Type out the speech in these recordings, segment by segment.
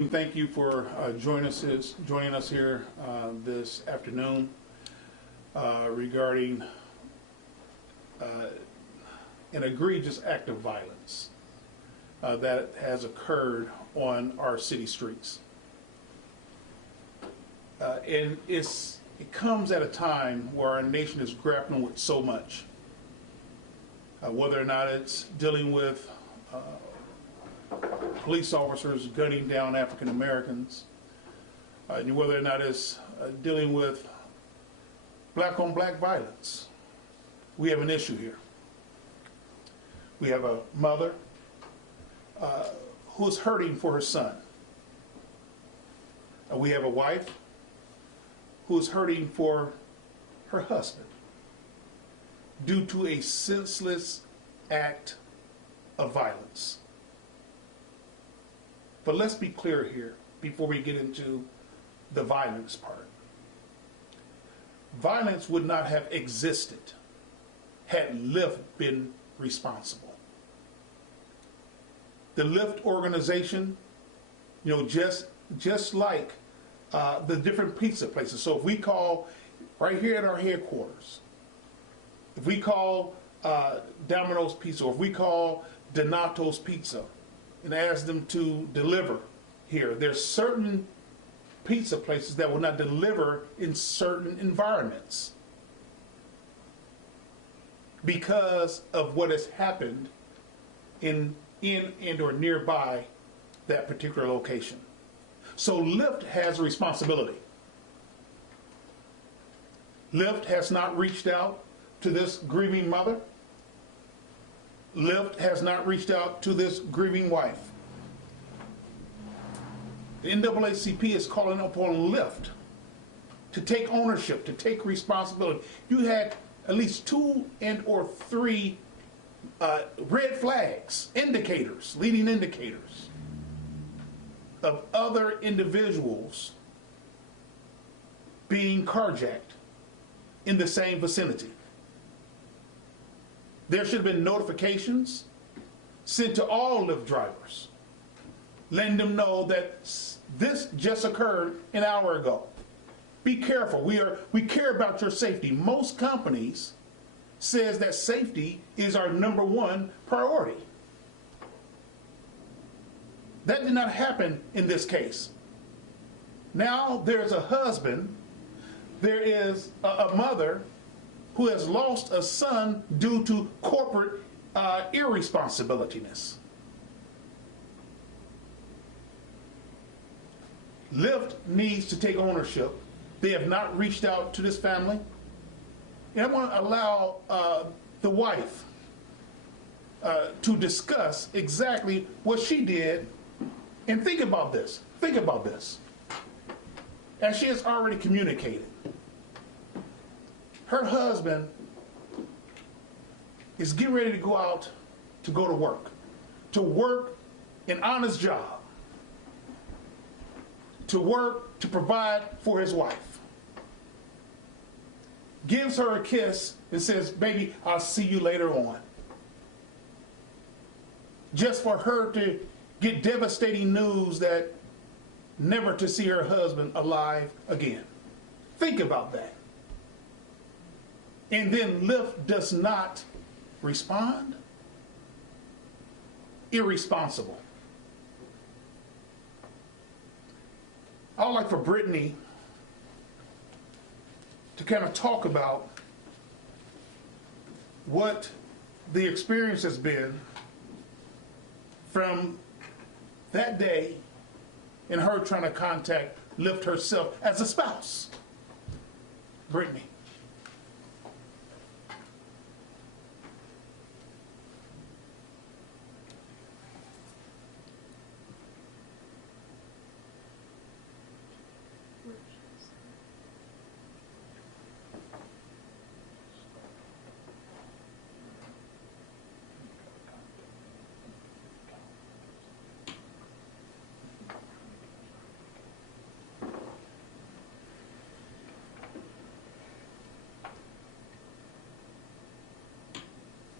Thank you for joining us here this afternoon regarding an egregious act of violence that has occurred on our city streets. And it comes at a time where our nation is grappling with so much, whether or not it's dealing with police officers gunning down African Americans, and whether or not it's dealing with black on black violence. We have an issue here. We have a mother who's hurting for her son. We have a wife who's hurting for her husband due to a senseless act of violence. But let's be clear here before we get into the violence part. Violence would not have existed had Lyft been responsible. The Lyft organization, just like the different pizza places. So if we call right here at our headquarters, if we call Domino's Pizza, or if we call Donato's Pizza, and ask them to deliver here, there's certain pizza places that will not deliver in certain environments because of what has happened in and or nearby that particular location. So Lyft has a responsibility. Lyft has not reached out to this grieving mother. Lyft has not reached out to this grieving wife. The NAACP is calling upon Lyft to take ownership, to take responsibility. You had at least 2 and or 3 red flags, indicators, leading indicators of other individuals being carjacked in the same vicinity. There should have been notifications sent to all Lyft drivers, letting them know that this just occurred an hour ago. Be careful. We care about your safety. Most companies says that safety is our #1 priority. That did not happen in this case. Now there's a husband, there is a mother who has lost a son due to corporate irresponsibilityness. Lyft needs to take ownership. They have not reached out to this family. And I want to allow the wife to discuss exactly what she did. And think about this. Think about this. As she has already communicated, her husband is getting ready to go out to go to work an honest job, to work to provide for his wife. Gives her a kiss and says, "Baby, I'll see you later on." Just for her to get devastating news that never to see her husband alive again. Think about that. And then Lyft does not respond? Irresponsible. I would like for Brittany to kind of talk about what the experience has been from that day and her trying to contact Lyft herself as a spouse. Brittany.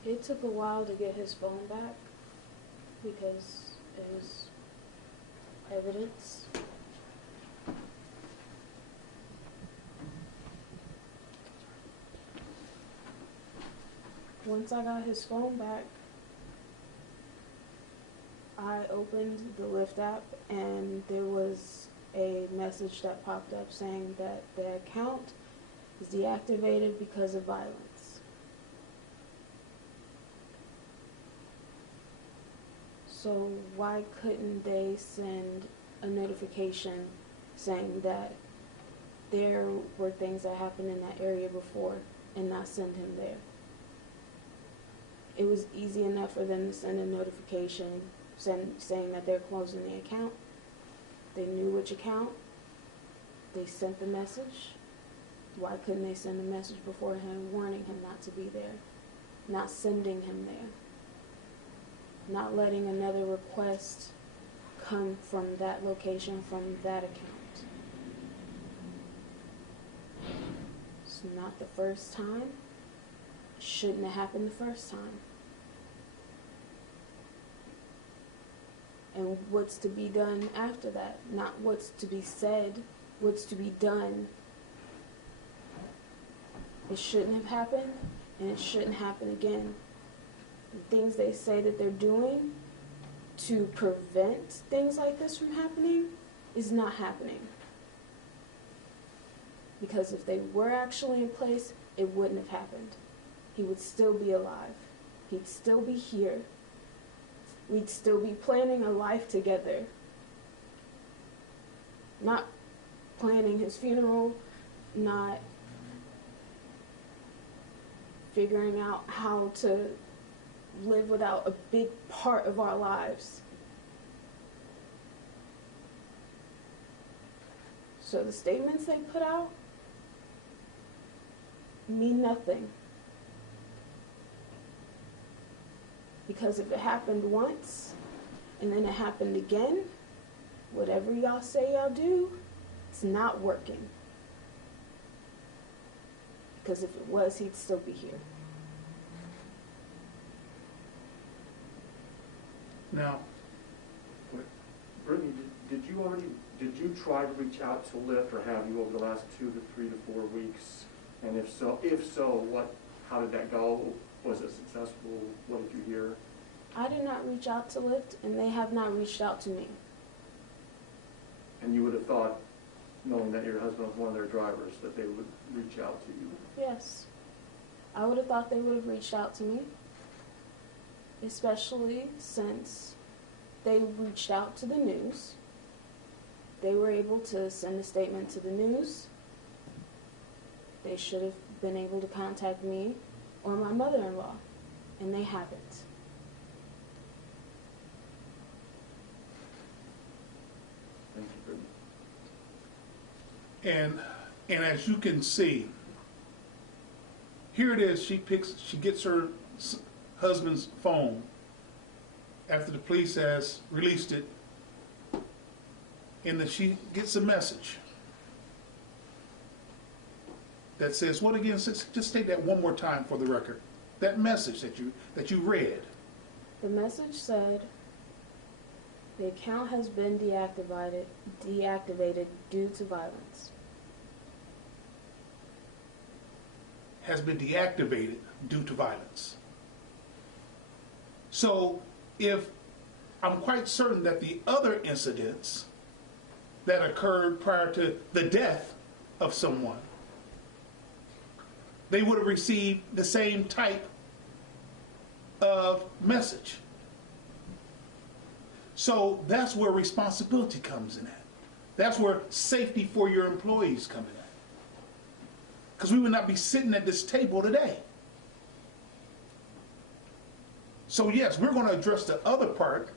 It took a while to get his phone back because it was Evidence. Once I got his phone back, I opened the Lyft app and there was a message that popped up saying that the account is deactivated because of violence. So why couldn't they send a notification saying that there were things that happened in that area before and not send him there? It was easy enough for them to send a notification saying that they're closing the account. They knew which account. They sent the message. Why couldn't they send a message beforehand warning him not to be there? Not sending him there. Not letting another request come from that location, from that account. It's not the first time. It shouldn't have happened the first time. And what's to be done after that? Not what's to be said, what's to be done. It shouldn't have happened, and it shouldn't happen again. The things they say that they're doing to prevent things like this from happening is not happening. Because if they were actually in place, it wouldn't have happened. He would still be alive. He'd still be here. We'd still be planning a life together. Not planning his funeral, not figuring out how to live without a big part of our lives. So the statements they put out mean nothing. Because if it happened once, and then it happened again, whatever y'all say y'all do, it's not working. Because if it was, he'd still be here. Now, Brittany, did you try to reach out to Lyft, or have you, over the last 2 to 3 to 4 weeks? And if so, how did that go? Was it successful? What did you hear? I did not reach out to Lyft, and they have not reached out to me. And you would have thought, knowing that your husband was one of their drivers, that they would reach out to you? Yes. I would have thought they would have reached out to me, especially since they reached out to the news. They were able to send a statement to the news. They should have been able to contact me or my mother-in-law, and they haven't. Thank you, Brittany. and as you can see, here it is. She gets her husband's phone after the police has released it, and then she gets a message that says, what again? Just state that one more time for the record. That message that you read. The message said, the account has been deactivated due to violence. Has been deactivated due to violence. So if I'm quite certain that the other incidents that occurred prior to the death of someone, they would have received the same type of message. So that's where responsibility comes in at. That's where safety for your employees come in at. Because we would not be sitting at this table today. So yes, we're going to address the other part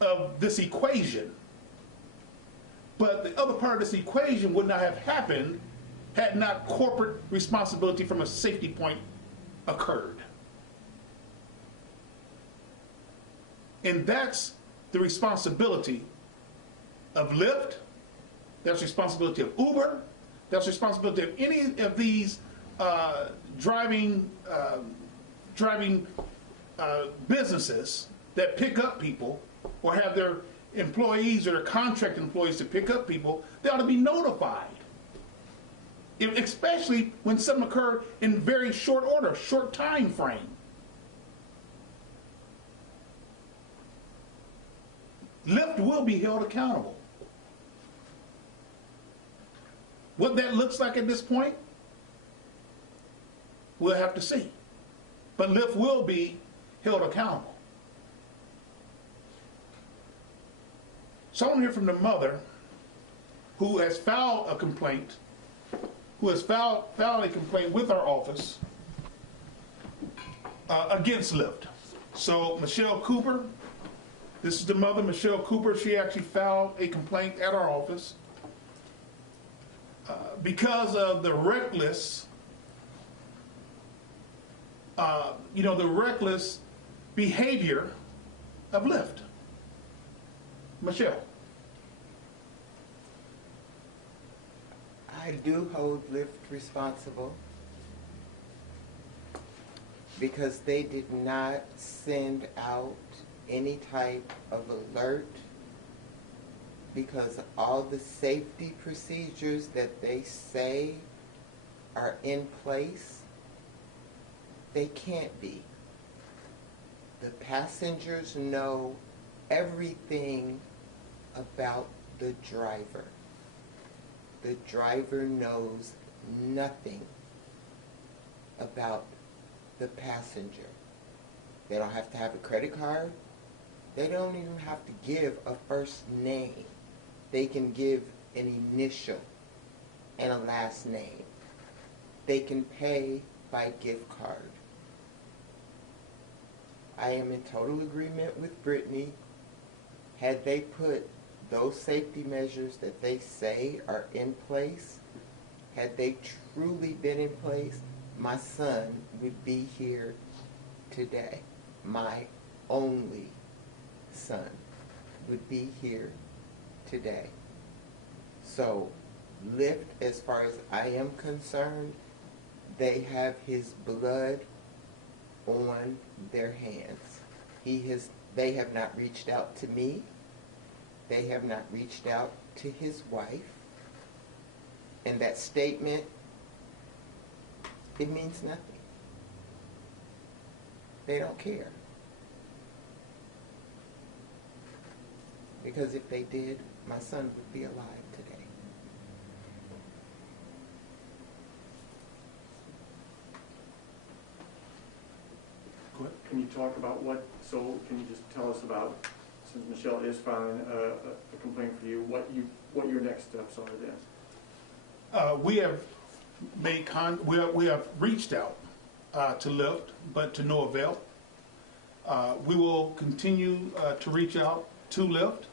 of this equation. But the other part of this equation would not have happened had not corporate responsibility from a safety point occurred. And that's the responsibility of Lyft, that's the responsibility of Uber, that's the responsibility of any of these driving businesses that pick up people or have their employees or their contract employees to pick up people, they ought to be notified. Especially when something occurred in very short order, short time frame. Lyft will be held accountable. What that looks like at this point, we'll have to see. But Lyft will be held accountable. So I want to hear from the mother who has filed a complaint, with our office against Lyft. So Michelle Cooper, this is the mother, Michelle Cooper. She actually filed a complaint at our office because of the reckless, the reckless behavior of Lyft. Michelle. I do hold Lyft responsible because they did not send out any type of alert, because all the safety procedures that they say are in place, they can't be. The passengers know everything about the driver. The driver knows nothing about the passenger. They don't have to have a credit card. They don't even have to give a first name. They can give an initial and a last name. They can pay by gift card. I am in total agreement with Brittany. Had they put those safety measures that they say are in place, had they truly been in place, my son would be here today. My only son would be here today. So Lyft, as far as I am concerned, they have his blood on their hands. They have not reached out to me. They have not reached out to his wife. And that statement, it means nothing. They don't care. Because if they did, my son would be alive today. Go ahead. Can you talk about can you just tell us about, since Michelle is filing a complaint for you, what your next steps are then? We have we have reached out to Lyft, but to no avail. We will continue to reach out to Lyft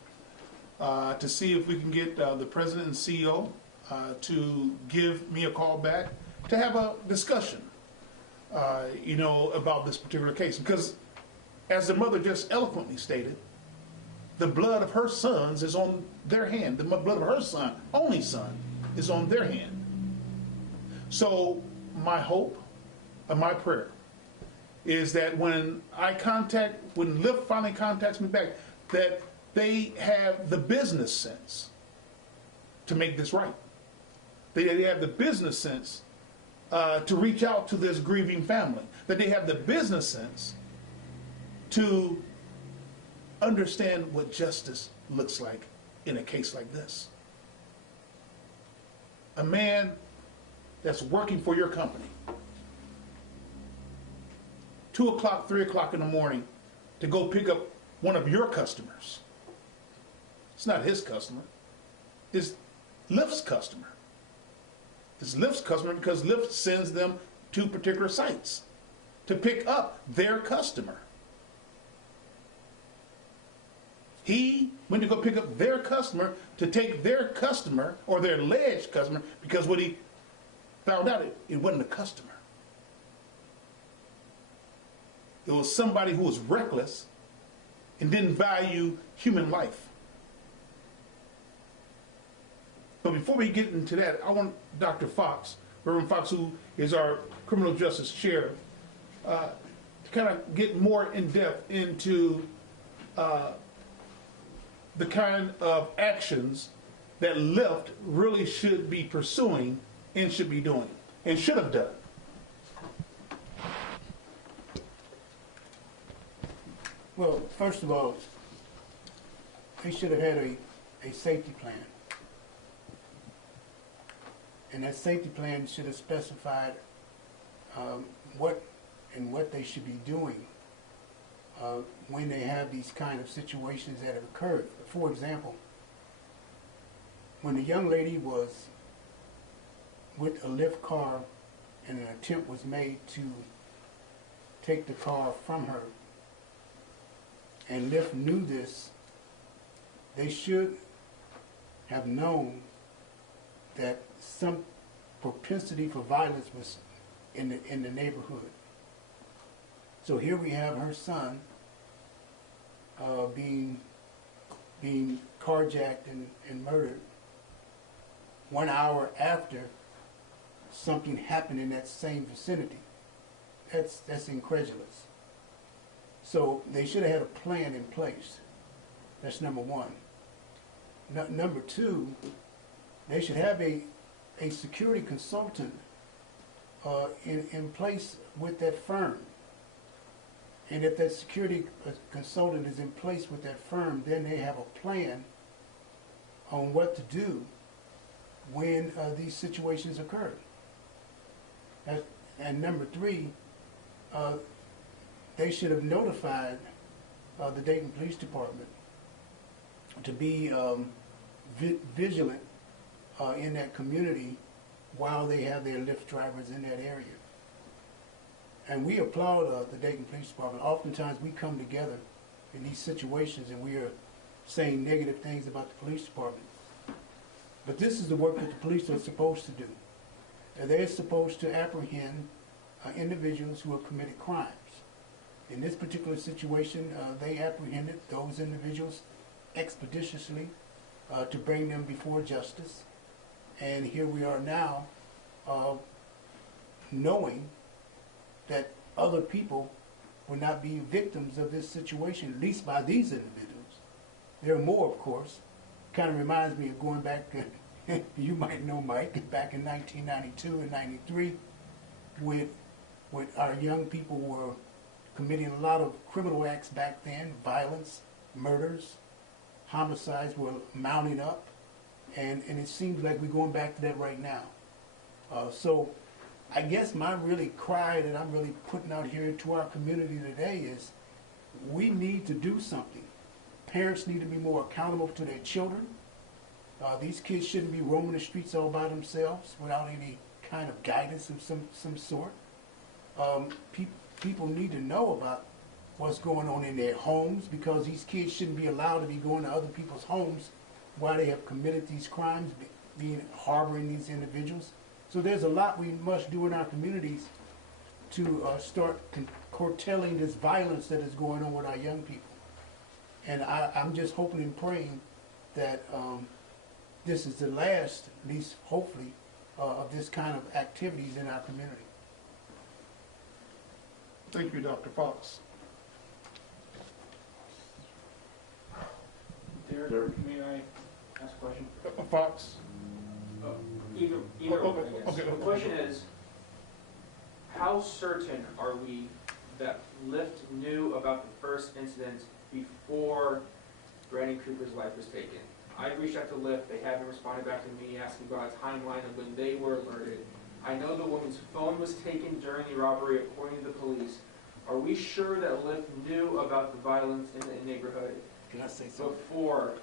to see if we can get the president and CEO to give me a call back to have a discussion, about this particular case. Because, as the mother just eloquently stated, the blood of her sons is on their hand. The blood of her son, only son, is on their hand. So my hope and my prayer is that when Lyft finally contacts me back, that they have the business sense to make this right. They have the business sense to reach out to this grieving family. That they have the business sense to understand what justice looks like in a case like this. A man that's working for your company, 2 o'clock, 3 o'clock in the morning, to go pick up one of your customers. It's not his customer. It's Lyft's customer. It's Lyft's customer because Lyft sends them to particular sites to pick up their customer. He went to go pick up their customer to take their customer, or their alleged customer, because what he found out, it wasn't a customer. It was somebody who was reckless and didn't value human life. But before we get into that, I want Dr. Fox, Reverend Fox, who is our criminal justice chair, to kind of get more in depth into the kind of actions that Lyft really should be pursuing and should be doing and should have done. Well, first of all, they should have had a safety plan. And that safety plan should have specified what they should be doing when they have these kind of situations that have occurred. For example, when the young lady was with a Lyft car and an attempt was made to take the car from her, and Lyft knew this, they should have known that some propensity for violence was in the neighborhood. So here we have her son being carjacked and murdered 1 hour after something happened in that same vicinity. That's incredulous. So they should have had a plan in place. That's number one. Number two, they should have a security consultant in place with that firm. And if that security consultant is in place with that firm, then they have a plan on what to do when these situations occur. And number three, they should have notified the Dayton Police Department to be vigilant in that community while they have their Lyft drivers in that area. And we applaud the Dayton Police Department. Oftentimes we come together in these situations and we are saying negative things about the police department. But this is the work that the police are supposed to do. They're supposed to apprehend individuals who have committed crimes. In this particular situation, they apprehended those individuals expeditiously to bring them before justice. And here we are now knowing that other people will not be victims of this situation, at least by these individuals. There are more, of course. Kind of reminds me of going back, you might know, Mike, back in 1992 and 93, when our young people were committing a lot of criminal acts back then, violence, murders, homicides were mounting up, and it seems like we're going back to that right now. So I guess my really cry that I'm really putting out here to our community today is we need to do something. Parents need to be more accountable to their children. These kids shouldn't be roaming the streets all by themselves without any kind of guidance of some sort. People need to know about what's going on in their homes, because these kids shouldn't be allowed to be going to other people's homes while they have committed these crimes, harboring these individuals. So there's a lot we must do in our communities to start curtailing this violence that is going on with our young people. And I'm just hoping and praying that this is the last, at least hopefully, of this kind of activities in our community. Thank you, Dr. Fox. Derek, may I ask a question? Fox? Either Okay, I guess. okay. The question is, how certain are we that Lyft knew about the first incident before Brandon Cooper's life was taken? I reached out to Lyft, they haven't responded back to me asking about a timeline of when they were alerted. I know the woman's phone was taken during the robbery according to the police. Are we sure that Lyft knew about the violence in the neighborhood Can I say something? before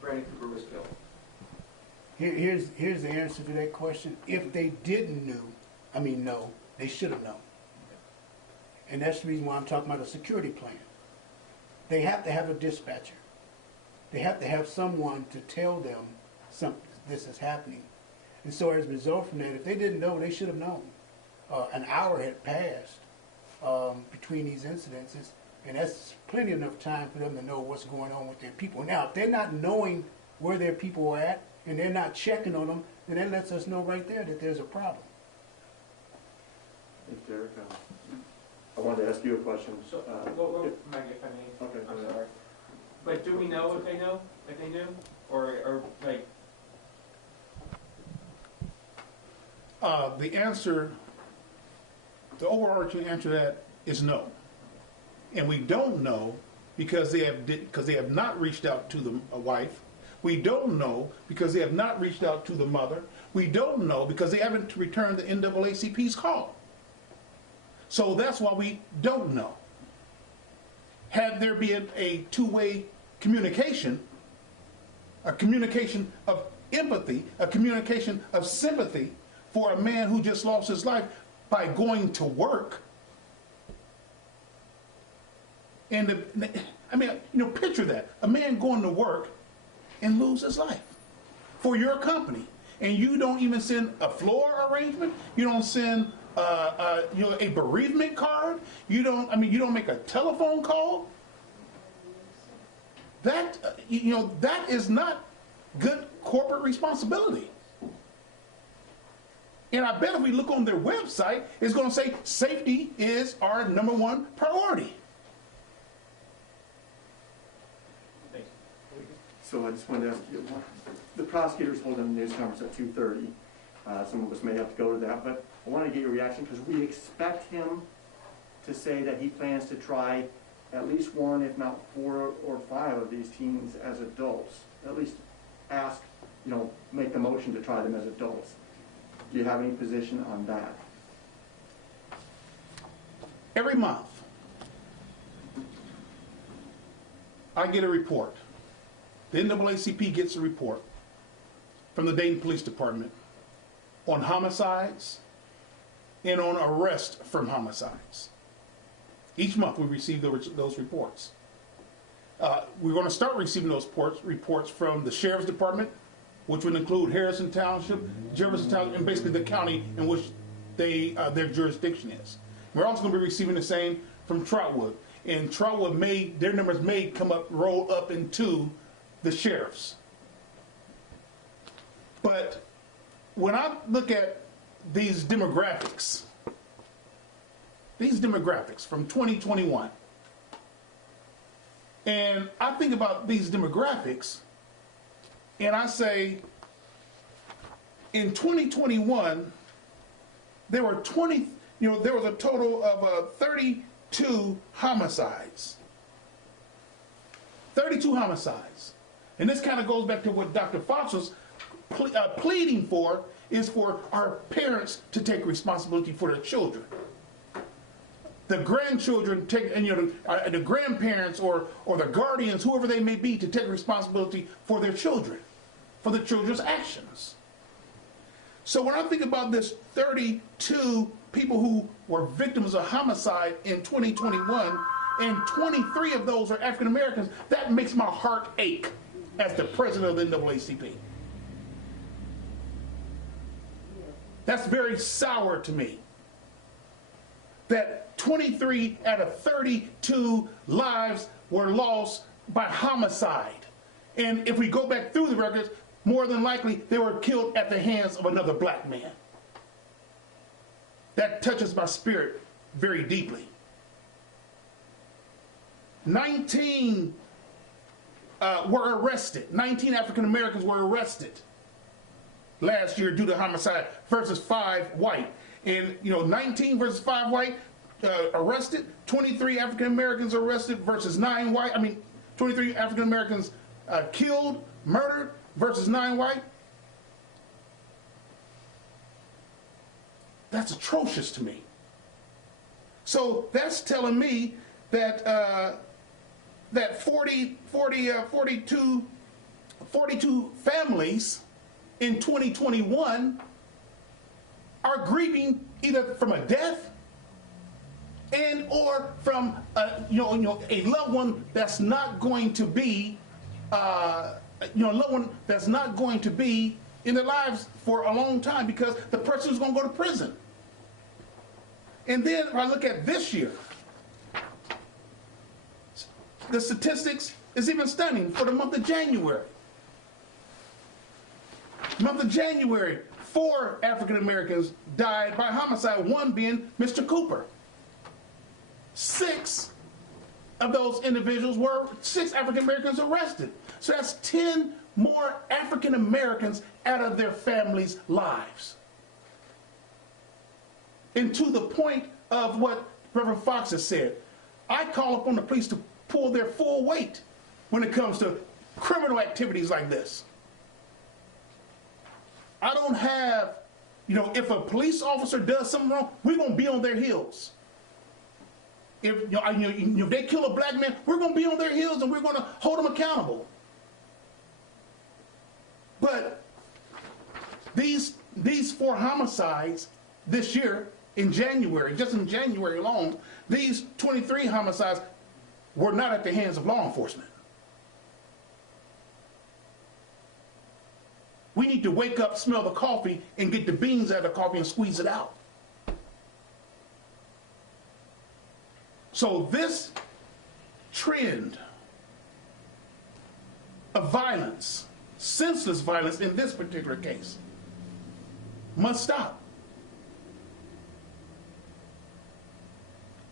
Brandon Cooper was killed? Here's the answer to that question. If they didn't know, they should have known. And that's the reason why I'm talking about a security plan. They have to have a dispatcher. They have to have someone to tell them this is happening. And so as a result from that, if they didn't know, they should have known. An hour had passed between these incidences, and that's plenty enough time for them to know what's going on with their people. Now, if they're not knowing where their people are at, and they're not checking on them, then that lets us know right there that there's a problem. Thanks, Derek. I wanted to ask you a question. So, Maggie, if I may, Okay, go I'm ahead. sorry. But do we know if they know, if they knew? Or like, The overarching answer to that is no. And we don't know because they have not reached out to the wife. We don't know because they have not reached out to the mother. We don't know because they haven't returned the NAACP's call. So that's why we don't know. Had there been a two-way communication, a communication of empathy, a communication of sympathy for a man who just lost his life by going to work, and picture that, a man going to work and lose his life for your company, and you don't even send a floor arrangement, you don't send a bereavement card, you don't make a telephone call. That that is not good corporate responsibility. And I bet if we look on their website, it's going to say safety is our #1 priority. thanks. So I just wanted to ask you, the prosecutor's holding a news conference at 2:30. Some of us may have to go to that, but I want to get your reaction because we expect him to say that he plans to try at least 1, if not 4 or 5 of these teens as adults. At least ask, make the motion to try them as adults. Do you have any position on that? Every month, I get a report. The NAACP gets a report from the Dayton Police Department on homicides and on arrest from homicides. Each month we receive those reports. We're going to start receiving those reports from the Sheriff's Department, which would include Harrison Township, Jefferson Township, and basically the county in which their jurisdiction is. We're also going to be receiving the same from Trotwood. And Trotwood their numbers may roll up into the sheriffs. But when I look at these demographics from 2021, and I think about these demographics, and I say, in 2021, there was a total of 32 homicides. 32 homicides. And this kind of goes back to what Dr. Fox was pleading for, is for our parents to take responsibility for their children. The grandchildren the grandparents or the guardians, whoever they may be, to take responsibility for their children, for the children's actions. So when I think about this 32 people who were victims of homicide in 2021, and 23 of those are African Americans, that makes my heart ache as the president of the NAACP. That's very sour to me. That 23 out of 32 lives were lost by homicide. And if we go back through the records, more than likely they were killed at the hands of another black man. That touches my spirit very deeply. 19 were arrested. 19 African Americans were arrested last year due to homicide versus 5 white. And 19 versus 5 white arrested, 23 African Americans arrested versus 9 white. 23 African Americans killed, murdered versus 9 white. That's atrocious to me. So that's telling me that 42 families in 2021 are grieving either from a death and or from a loved one that's not going to be loved one that's not going to be in their lives for a long time because the person is going to go to prison. And then if I look at this year, the statistics is even stunning for the month of January. Month of January, 4 African Americans died by homicide, 1 being Mr. Cooper. 6 of those individuals were 6 African Americans arrested. So that's 10 more African Americans out of their families' lives. And to the point of what Reverend Fox has said, I call upon the police to pull their full weight when it comes to criminal activities like this. I don't have, if a police officer does something wrong, we're going to be on their heels. If they kill a black man, we're going to be on their heels and we're going to hold them accountable. But these 4 homicides this year in January, just in January alone, these 23 homicides were not at the hands of law enforcement. We need to wake up, smell the coffee, and get the beans out of the coffee and squeeze it out. So this trend of violence, senseless violence in this particular case, must stop.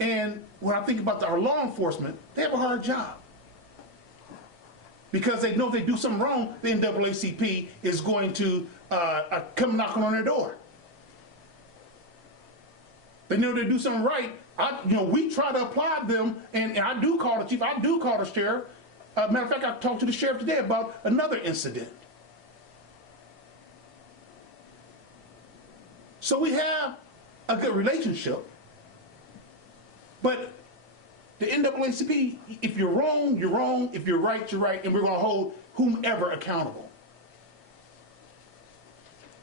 And when I think about our law enforcement, they have a hard job. Because they know if they do something wrong, the NAACP is going to come knocking on their door. They know they do something right. We try to applaud them, and I do call the chief, I do call the sheriff. Matter of fact, I talked to the sheriff today about another incident. So we have a good relationship, but the NAACP, if you're wrong, you're wrong. If you're right, you're right. And we're going to hold whomever accountable.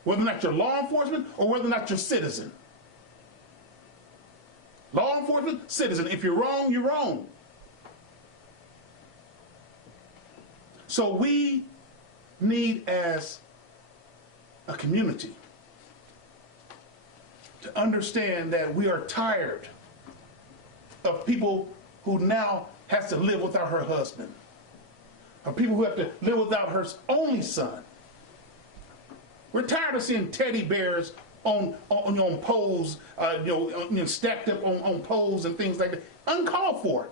Whether or not you're law enforcement or whether or not you're citizen. Law enforcement, citizen. If you're wrong, you're wrong. So we need, as a community, to understand that we are tired of people who now has to live without her husband, or people who have to live without her only son. We're tired of seeing teddy bears on poles, stacked up on poles and things like that, uncalled for.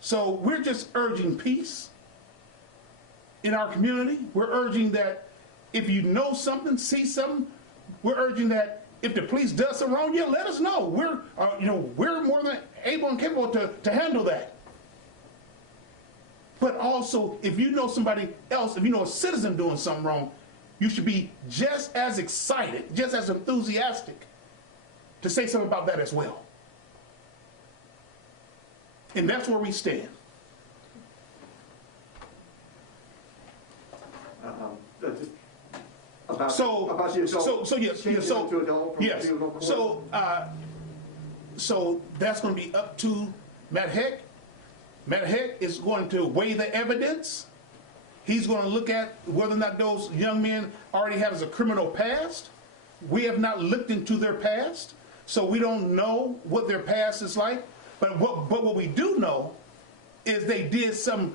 So we're just urging peace in our community. We're urging that if you know something, see something, we're urging that if the police does something wrong, let us know. We're more than able and capable to handle that. But also, if you know somebody else, if you know a citizen doing something wrong, you should be just as excited, just as enthusiastic to say something about that as well. And that's where we stand. So that's going to be up to Matt Heck. Matt Heck is going to weigh the evidence. He's going to look at whether or not those young men already have a criminal past. We have not looked into their past, so we don't know what their past is like. But what we do know is they did some.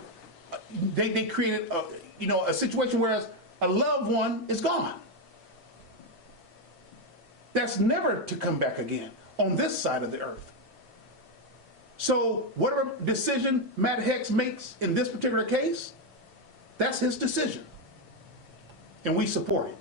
They created a situation where a loved one is gone. That's never to come back again on this side of the earth. So whatever decision Matt Heck makes in this particular case, that's his decision. And we support it.